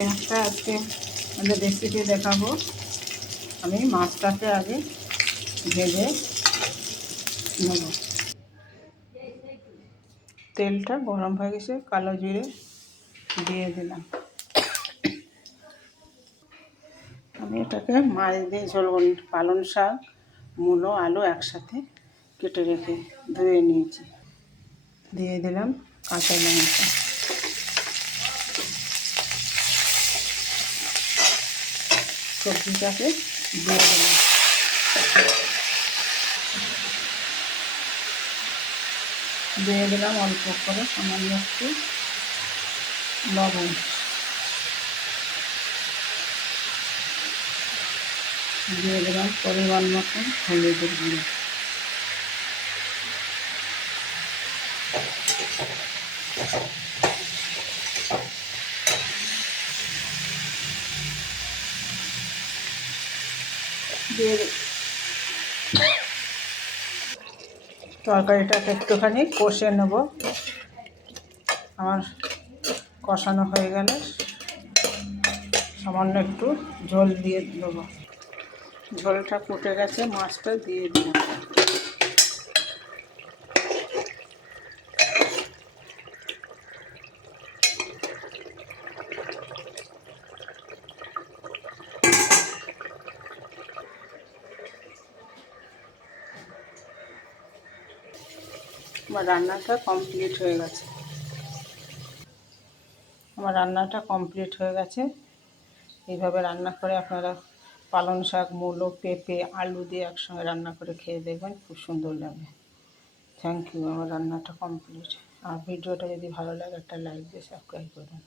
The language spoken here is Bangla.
একটা আজকে আমাদের রেসিপি দেখাবো। আমি মাছটাকে আগে ভেজে নেব। তেলটা গরম হয়ে গেছে, কালো জিরে দিয়ে দিলাম। আমি এটাকে মাছ দিয়ে ঝোল করি। পালং শাক, মূলো, আলু একসাথে কেটে রেখে ধুয়ে নিয়েছি। দিয়ে দিলাম কাঁচা লঙ্কা, সবজিটাকে দিয়ে দিলাম। দিয়ে দিলাম অল্প করে সামান্য একটু লবণ, দিয়ে দিলাম পরিমাণ মতন হলুদের গুঁড়ো, দিয়ে তরকারিটাকে একটুখানি কষে নেব। আমার কষানো হয়ে গেলে সামান্য একটু ঝোল দিয়ে দেবো। ঝোলটা ফুটে গেছে, মাছটা দিয়ে দিলাম। আমার রান্নাটা কমপ্লিট হয়ে গেছে। এইভাবে রান্না করে আপনারা পালং শাক, মূলো, পেঁপে, আলু দিয়ে একসঙ্গে রান্না করে খেয়ে দেখবেন, খুব সুন্দর লাগে। Thank you. আমার রান্নাটা কমপ্লিট। আর ভিডিওটা যদি ভালো লাগে একটা লাইক দিয়ে সাবস্ক্রাইব করবেন।